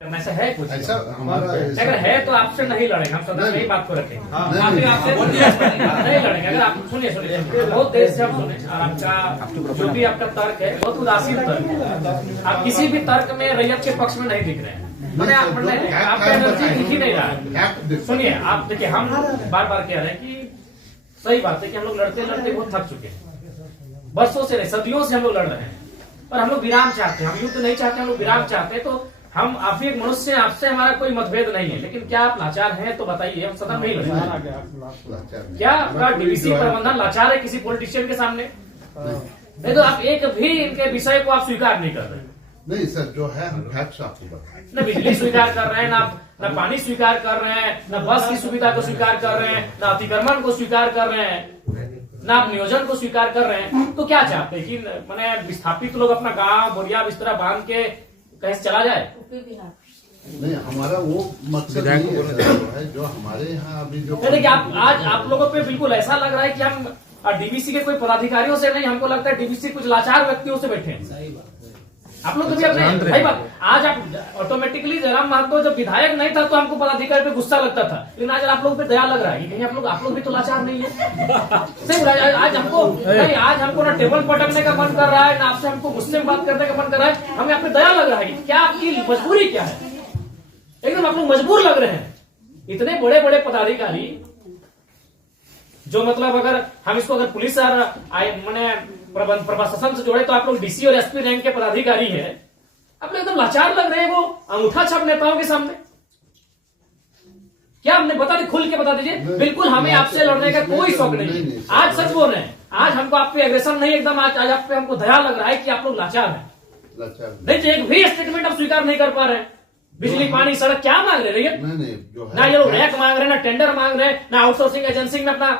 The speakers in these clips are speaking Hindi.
करना ऐसा है कुछ ऐसा हमारा अगर है तो आपसे नहीं लड़ेंगे, हम सदन में ही बात को रखेंगे। आपसे नहीं लड़ेंगे। अगर आप सुनिए बहुत देर से हम सुने और आपका जो भी आपका तर्क है बहुत उदासीन तर्क है। आप किसी भी तर्क में रैयत के पक्ष में नहीं दिख रहे हैं। मैंने आपका एनर्जी दिख ही नहीं रहा। सुनिए आप देखिए, हम बार बार कह रहे हैं कि सही बात है कि हम लोग लड़ते लड़ते बहुत थक चुके हैं। बरसों से नहीं, सदियों से हम लोग लड़ रहे हैं और हम लोग विराम चाहते हैं। हम युद्ध नहीं चाहते, हम लोग विराम चाहते हैं। तो हम आप भी एक मनुष्य हैं, आपसे हमारा कोई मतभेद नहीं है, लेकिन क्या आप लाचार हैं तो बताइए, हम सदन में ही लड़ेंगे। क्या आपका डीवीसी प्रबंधन लाचार है किसी पॉलिटिशियन के सामने? नहीं तो आप एक भी इनके विषय को आप स्वीकार नहीं कर रहे। नहीं सर, जो है हम फैक्ट्स आपको बताएं। न बिजली स्वीकार कर रहे हैं, न पानी स्वीकार कर रहे हैं, न बस की सुविधा को स्वीकार कर रहे हैं, न अतिक्रमण को स्वीकार कर रहे हैं, न आप नियोजन को स्वीकार कर रहे हैं। तो क्या चाहते हैं कि मैंने विस्थापित लोग अपना गांव बोरिया बिस्तरा बांध के कहीं से चला जाए? नहीं, हमारा वो मकसद नहीं है जो हमारे यहाँ अभी जो देखिए, आज आप लोगों पे बिल्कुल ऐसा लग रहा है कि हम डीवीसी के कोई पदाधिकारियों से नहीं, हमको लगता है डीवीसी कुछ लाचार व्यक्तियों से बैठे हैं। आप लोग तो भी अपने भाई बात, आज आप ऑटोमेटिकली जयराम महतो जब विधायक नहीं था तो हमको पदाधिकारी पे गुस्सा लगता था, लेकिन आज आप लोगों पे दया लग रहा है कि कहीं आप लोग भी तो लाचार नहीं है। सही आज हमको नहीं, आज हमको ना टेबल पटकने का मन कर रहा है, ना आपसे हमको गुस्से में बात करने का मन कर रहा है। हमें आप पे दया लग रहा है कि क्या आपकी मजबूरी क्या है। एकदम आप लोग मजबूर लग रहे हैं। इतने बड़े बड़े पदाधिकारी जो मतलब अगर हम इसको अगर पुलिस और मैंने प्रशासन से जोड़े तो आप लोग डीसी और एसपी रैंक के पदाधिकारी हैं, आप लोग एकदम लाचार लग रहे हैं वो अंगूठा छाप नेताओं के सामने। क्या हमने बता दी, खुल के बता दीजिए। बिल्कुल हमें आपसे लड़ने का कोई शौक नहीं। आज सच बोल रहे हैं, आज हमको आप पे एग्रेशन नहीं, एकदम आज आप पे हमको दया लग रहा है कि आप लोग लाचार हैं। नहीं तो एक भी स्टेटमेंट आप स्वीकार नहीं कर पा रहे हैं। बिजली पानी सड़क क्या मांग रहे हैं? ना ये लोग रैक मांग रहे हैं, ना टेंडर मांग रहे हैं, ना आउटसोर्सिंग एजेंसी में अपना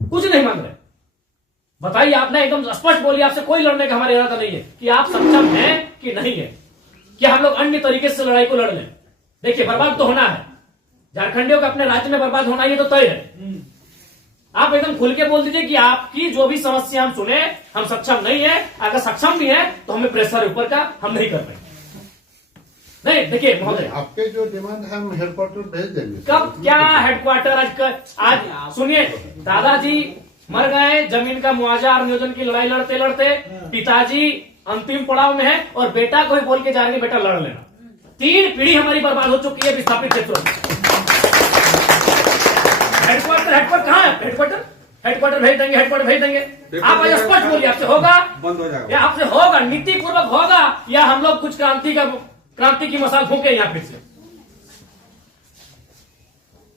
कुछ नहीं मांग रहे। बताइए, आपने एकदम स्पष्ट बोलिए, आपसे कोई लड़ने का हमारा इरादा नहीं है कि आप सक्षम हैं कि नहीं है, कि हम लोग अन्य तरीके से लड़ाई को लड़ लें। देखिए, बर्बाद तो होना है, झारखंडियों का अपने राज्य में बर्बाद होना ये तो तय है। आप एकदम खुल के बोल दीजिए कि आपकी जो भी समस्या हम सुने, हम सक्षम नहीं है। अगर सक्षम भी है तो हमें प्रेशर ऊपर का हम नहीं कर पाएंगे। नहीं देखिए महोदय, आपके जो डिमांड है हम हेडक्वार्टर भेज देंगे। कब क्या हेडक्वार्टर? आज सुनिए, दादाजी मर गए, जमीन का मुआवजा और नियोजन की लड़ाई लड़ते लड़ते पिताजी अंतिम पड़ाव में है और बेटा को ही बोल के जा रहे हैं बेटा लड़ लेना। 3 पीढ़ी हमारी बर्बाद हो चुकी है विस्थापित क्षेत्रों में। हेडक्वार्टर कहाँ है? हेडक्वार्टर भेज देंगे, हेडक्वार्टर भेज देंगे। आप आज स्पष्ट बोलिए, आपसे होगा बंद हो जाएगा, या आपसे होगा नीति पूर्वक होगा, या हम लोग कुछ क्रांति की मसाल फूके यहाँ फिर से?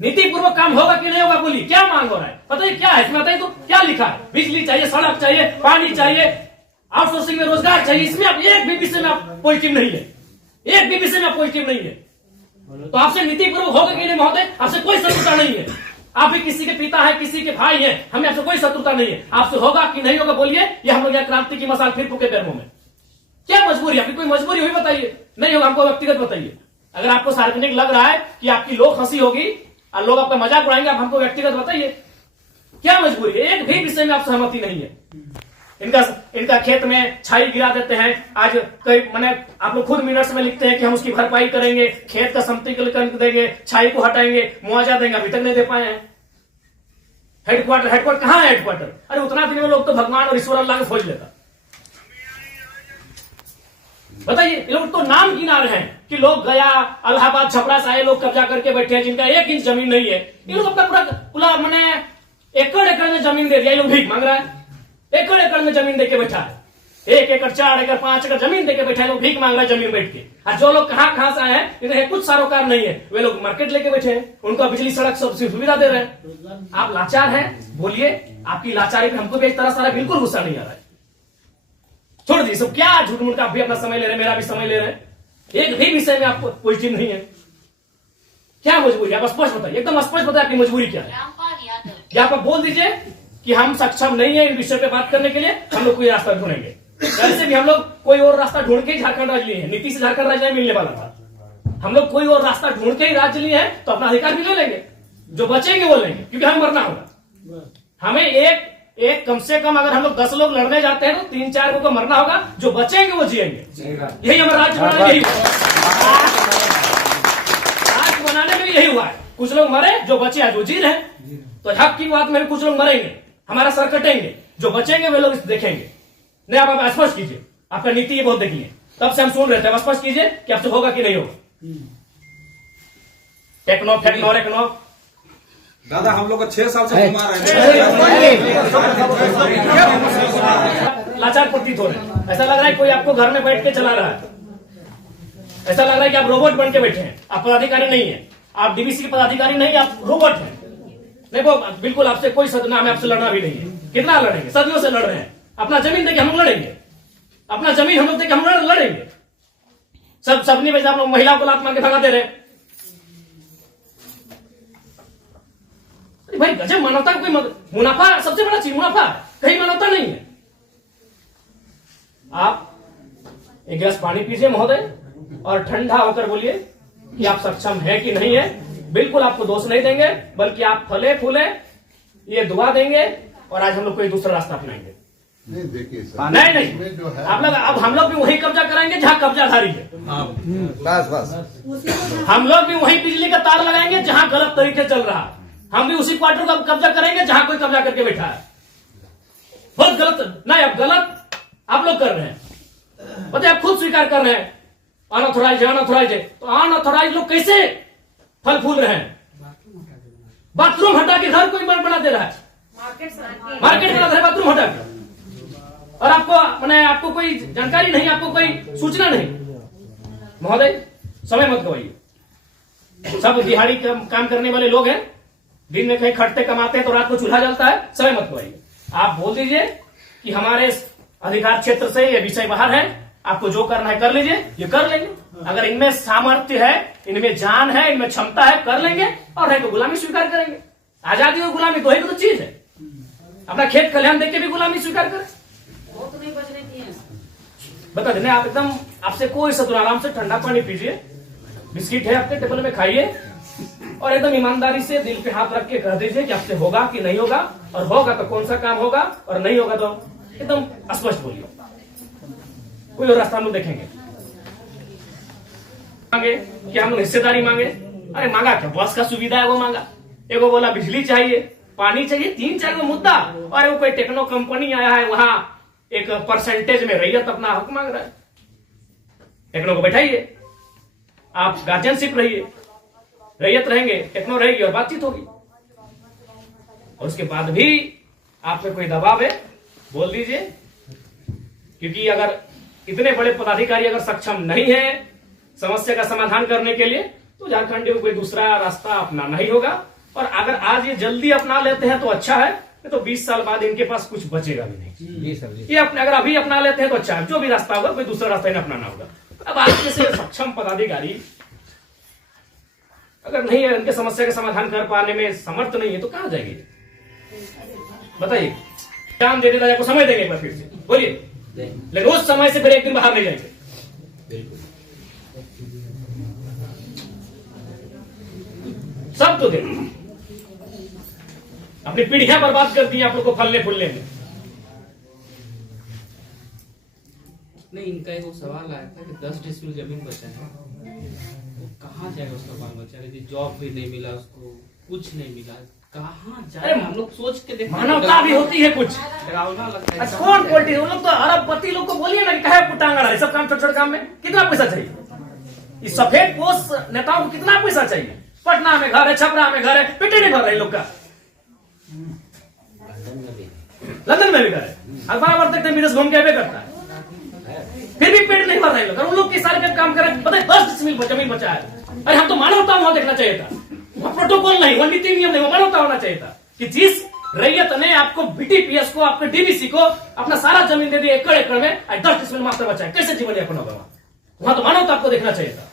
नीति पूर्वक काम होगा कि नहीं होगा? बोलिए, क्या मांग हो रहा है? बताइए क्या है इसमें, बताइए तो क्या लिखा है? बिजली चाहिए, सड़क चाहिए, पानी चाहिए, आउटसोर्सिंग में रोजगार चाहिए। इसमें आप एक भी विषय में आप पॉजिटिव नहीं है, एक भी विषय में आप पॉजिटिव नहीं है। तो आपसे नीति पूर्वक होगा कि नहीं महोदय? आपसे कोई शत्रुता नहीं है। आप भी किसी के पिता है, किसी के भाई है, हमें आपसे कोई शत्रुता नहीं है। आपसे होगा कि नहीं होगा बोलिए, या हम लोग यहाँ क्रांति की मसाल फिर फूके पैरों में? क्या मजबूरी है आपकी? कोई मजबूरी हुई बताइए। नहीं होगा हमको व्यक्तिगत बताइए। अगर आपको सार्वजनिक लग रहा है कि आपकी लोक हंसी होगी और लोग आपका मजाक उड़ाएंगे, आप हमको व्यक्तिगत बताइए क्या मजबूरी है? एक भी विषय में आप सहमति नहीं है। इनका खेत में छाई गिरा देते हैं। आज कई मैंने आप लोग खुद मिनट्स में लिखते हैं कि हम उसकी भरपाई करेंगे, खेत का समतलीकरण देंगे, छाई को हटाएंगे, मुआवजा देंगे, अभी तक नहीं दे पाए हैं। हेडक्वार्टर कहाँ है? हेडक्वार्टर अरे उतना दिन में लोग तो भगवान और ईश्वर अल्लाह को खोज लेता। बताइए, ये लोग तो नाम गिना रहे हैं कि लोग गया इलाहाबाद छपरा से आए लोग कब्जा करके बैठे हैं जिनका 1 इंच जमीन नहीं है। ये लोग अपना पूरा मैंने एकड़ में जमीन दे दिया। ये लोग भीख मांग रहा है, एकड़ में जमीन देके बैठा है। 1 एकड़ 4 एकड़ 5 एकड़ जमीन देके बैठा है, लोग भीख मांग रहा है जमीन बैठ के। और जो लोग कहां से आए हैं, इन्हें कुछ सारोकार नहीं है, वे लोग मार्केट लेके बैठे हैं, उनको बिजली सड़क सब सुविधा दे रहे हैं। आप लाचार हैं, बोलिए। आपकी लाचारी पे हमको भी इस तरह सारा बिल्कुल गुस्सा नहीं आ रहा है। छोड़ दीजिए सब, क्या झूठ मूठ का आप भी अपना समय ले रहे हैं, मेरा भी समय ले रहे हैं। एक भी विषय में आपको पॉजिटिव नहीं है। क्या मजबूरी है? आप स्पष्ट बताइए, एकदम स्पष्ट बताइए आपकी मजबूरी क्या है। या आप बोल दीजिए कि हम सक्षम नहीं है इन विषय पे बात करने के लिए, हम लोग कोई रास्ता ढूंढेंगे। वैसे भी हम लोग कोई और रास्ता ढूंढ के झारखंड राज्य लिए हैं। नीति से झारखंड राज्य मिलने वाला था। हम लोग कोई और रास्ता ढूंढ के ही राज्य लिए हैं, तो अपना अधिकार भी ले लेंगे। जो बचेंगे वो लेंगे, क्योंकि हमें मरना होगा। हमें एक कम से कम अगर हम लोग 10 लोग लड़ने जाते हैं तो 3-4 को मरना होगा। जो बचेंगे वो जिएंगे। यही हमारा राज्य बना, यही कुछ लोग मरे, जो बचे आज वो जी रहे हैं। तो हक की बात में भी कुछ लोग मरेंगे, हमारा सर कटेंगे, जो बचेंगे वे लोग देखेंगे। नहीं, आप स्पष्ट कीजिए, आपका नीति ये बहुत देखिए, तब से हम सुन रहे थे, स्पष्ट कीजिए कि आपसे होगा कि नहीं होगा। टेक्नो फेक्नो रेक्नो दादा हम लोग को 6 साल से घुमा रहे हैं। लाचार प्रतीत हो रहे हैं, ऐसा लग रहा है कोई आपको घर में बैठ के चला रहा है, ऐसा लग रहा है कि आप रोबोट बन के बैठे हैं, आप पदाधिकारी नहीं है, आप डीबीसी के पदाधिकारी नहीं, आप रोबोट हैं। देखो बिल्कुल आपसे कोई सदना, हमें आपसे लड़ना भी नहीं है, कितना लड़ेंगे, सदियों से लड़ रहे हैं। अपना जमीन देके हम लोग लड़ेंगे, अपना जमीन हम लोग देके हम लोग लड़ेंगे। सबने वजह आप लोग महिलाओं को लात मार के भगा दे रहे हैं। भाई गजब, मानवता का कोई मुनाफा सबसे बड़ा चीज, मुनाफा कहीं मानवता नहीं है। आप एक गिलास पानी पीजिए महोदय, और ठंडा होकर बोलिए कि आप सक्षम है कि नहीं है। बिल्कुल आपको दोष नहीं देंगे, बल्कि आप फले फूले ये दुआ देंगे, और आज हम लोग कोई दूसरा रास्ता अपनाएंगे। नहीं देखिए सर, नहीं इसमें जो है आप लोग, अब हम लोग भी वही कब्जा कराएंगे जहां कब्जाधारी है। बस हम लोग भी वही बिजली का तार लगाएंगे जहां गलत तरीके चल रहा है। हम भी उसी क्वार्टर का कब्जा करेंगे जहां कोई कब्जा करके बैठा है। बहुत गलत, नहीं अब गलत आप लोग कर रहे हैं, बताइए, आप खुद स्वीकार कर रहे हैं अनऑथोराइज अनऑथोराइज है। तो अनऑथोराइज लोग कैसे फल फूल रहे हैं? बाथरूम हटा के घर कोई बना दे रहा है, मार्केट बना दे रहा है बाथरूम हटा के, और आपको मैंने आपको कोई जानकारी नहीं, आपको कोई सूचना नहीं। महोदय समय मत गवाइए, सब दिहाड़ी काम करने वाले लोग हैं, दिन में कहीं खटते कमाते हैं तो रात को चूल्हा जलता है। समय मत गवाइए, आप बोल दीजिए कि हमारे अधिकार क्षेत्र से ये विषय बाहर है, आपको जो करना है कर लीजिए, ये कर लेंगे। अगर इनमें सामर्थ्य है, इनमें जान है, इनमें क्षमता है, कर लेंगे, और नहीं तो गुलामी स्वीकार करेंगे। आजादी और गुलामी दो ही तो चीज है। अपना खेत खलिहान देख के भी गुलामी स्वीकार करें, बता देने। आप एकदम, आपसे कोई सतुर, आराम से ठंडा पानी पीजिए, बिस्किट है आपके टेबल में खाइए, और एकदम ईमानदारी से दिल पे हाथ रख के कह दीजिए कि आपसे होगा कि नहीं होगा, और होगा तो कौन सा काम होगा, और नहीं होगा तो एकदम स्पष्ट बोलिए। कोई और रास्ता हम लोग देखेंगे। मांगे कि हम लोग हिस्सेदारी मांगे, अरे मांगा क्या, बस का सुविधा है वो मांगा, एगो बोला बिजली चाहिए, पानी चाहिए, 3-4 गो मुद्दा, और वो कोई टेक्नो कंपनी आया है वहां एक परसेंटेज में रैयत अपना हक मांग रहा है। टेक्नो को बैठाइए, आप गार्जियनशिप रहिए, रैयत रहेंगे, टेक्नो रहेगी और बातचीत होगी। और उसके बाद भी आप पे कोई दबाव है, बोल दीजिए, क्योंकि अगर इतने बड़े पदाधिकारी अगर सक्षम नहीं है समस्या का समाधान करने के लिए, तो झारखंड को कोई दूसरा रास्ता अपनाना ही होगा। और अगर आज ये जल्दी अपना लेते हैं तो अच्छा है, नहीं तो 20 साल बाद इनके पास कुछ बचेगा भी नहीं। जी सर, ये अपने अगर अभी अपना लेते हैं तो अच्छा है, जो भी रास्ता होगा कोई दूसरा रास्ता इन्हें अपनाना होगा। अब आज जैसे सक्षम पदाधिकारी अगर नहीं है, इनके समस्या का समाधान कर पाने में समर्थ नहीं है, तो कहां जाएंगे बताइए। ध्यान दे देता, आपको समय देंगे एक बार फिर से, बोलिए, लेकिन उस समय से फिर एक दिन बाहर नहीं जाएंगे। सब तो देखो, अपनी पीढ़ियां बर्बाद कर दी आप लोग को फलने फूलने में। नहीं, इनका एक सवाल आया था कि 10 डिसमिल जमीन बचा है, वो कहाँ जाएगा उसका बाल बच्चा? यदि जॉब भी नहीं मिला उसको, कुछ नहीं मिला, कहाँ जाए? हम लोग सोच के देखो, मानवता भी होती है कुछ। डरावना लगता है। कौन पॉलिटिक्स, उन लोग तो अरबपति लोग को बोलिए ना कि कहे पुटांगा रहे, सब काम छोटे छोटे काम में कितना पैसा चाहिए? इस सफेद पोष नेताओं को कितना पैसा चाहिए? पटना में घर है, छपरा में घर है, पेटे नहीं भर रहे लोग का। लंदन में भी घर है, अखबार पर देखते विदेश घूम के करता है, फिर भी पेट नहीं भर रहे लोग। और उन लोग की सारे काम करें, बताइए 10 डिसमिल जमीन बचा है। अरे हम तो मानवता वहां देखना चाहिए था, प्रोटोकॉल नहीं, वो नीति नियम नहीं, वो मानवता होना चाहिए था कि जिस रैयत ने आपको बीटीपीएस को, आपके डीबीसी को अपना सारा जमीन दे दी एकड़ एकड़ में, 10 डिसमिल मात्र बचा है, कैसे जीवन यापन होगा? वहां तो मानवता आपको देखना चाहिए था।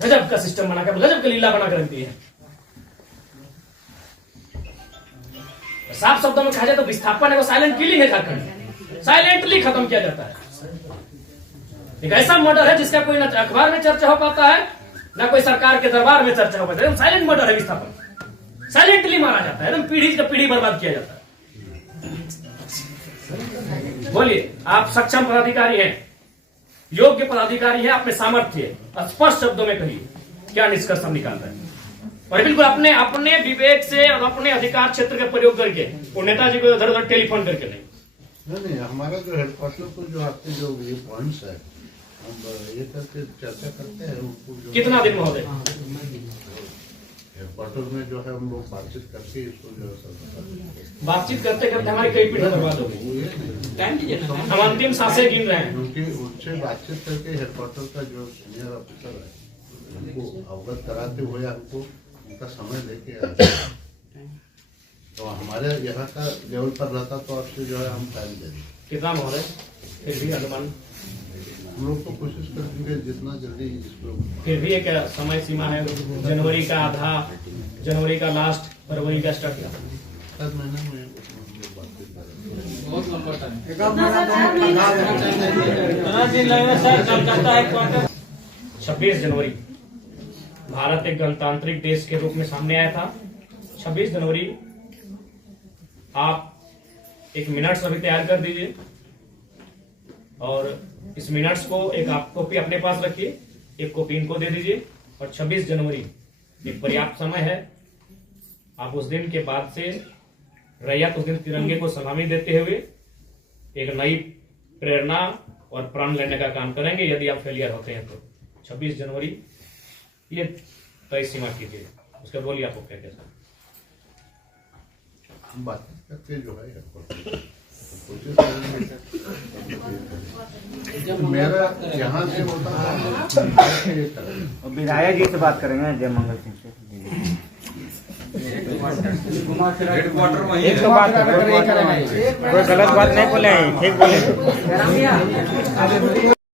गजब का सिस्टम बनाकर, गजब का लीला बनाकर रखती है। साफ शब्दों में कहा जाए तो विस्थापन है, वो साइलेंट किलिंग है झारखंड, साइलेंटली खत्म किया जाता है। एक ऐसा मर्डर है जिसका कोई ना अखबार में चर्चा हो पाता है, ना कोई सरकार के दरबार में चर्चा हो पाता है। साइलेंट मर्डर है विस्थापन, साइलेंटली मारा जाता है, एकदम पीढ़ी का पीढ़ी बर्बाद किया जाता है। बोलिए, आप सक्षम पदाधिकारी हैं, योग्य पदाधिकारी हैं, आप में सामर्थ्य है, स्पष्ट शब्दों में कहिए क्या निष्कर्ष हम निकालते हैं। और बिल्कुल अपने अपने विवेक से और अपने अधिकार क्षेत्र का प्रयोग करके वो नेताजी को इधर उधर टेलीफोन करके नहीं, हमारा जो हेडक्वार्टर को जो आपके जो ये पॉइंट्स है हम ये करके चर्चा करते हैं उनको जो कितना दिन महोदय हेडक्वार्टर में जो है हम लोग बातचीत करके इसको जो है बातचीत करते करते हमारी कई पीढ़ी बर्बाद हो गई। टाइम दीजिए ना। हम अंतिम सांसें गिन रहे हैं। क्योंकि उनसे बातचीत करके हेडक्वार्टर का जो सीनियर ऑफिसर है उनको अवगत कराते हुए हमको उनका समय लेके आते हैं। तो हमारे यहाँ का लेवल पर रहता तो आपसे जो है हम टाइम दे देंगे। कितना महोदय फिर भी अनुमान, हम लोग तो कोशिश करेंगे जितना जल्दी इसको फिर भी एक समय सीमा है, जनवरी का आधा, जनवरी का लास्ट, फरवरी का स्टार्ट। 7 महीने में उसमें हम लोग बातचीत करेंगे। बहुत लंबा टाइम। 26 जनवरी भारत एक गणतांत्रिक देश के रूप में सामने आया था। 26 जनवरी आप एक मिनट्स अभी तैयार कर दीजिए और इस मिनट्स को एक आप कॉपी अपने पास रखिए, एक कॉपी इनको दे दीजिए। और 26 जनवरी एक पर्याप्त समय है। आप उस दिन के बाद से रैयत उस दिन तिरंगे को सलामी देते हुए एक नई प्रेरणा और प्राण लेने का काम करेंगे। यदि आप फेलियर होते हैं तो 26 जनवरी ये तय सीमा कीजिए। उसके बोलिए आपको क्या कैसा हम बातचीत करके जो है हेडक्वार्टर कोशिश करेंगे। मेरा यहाँ से होता है विधायक जी से बात करेंगे जय मंगल सिंह से। हेडक्वार्टर वहीं है। तो बात करें, कोई गलत बात नहीं बोले, ठीक बोले।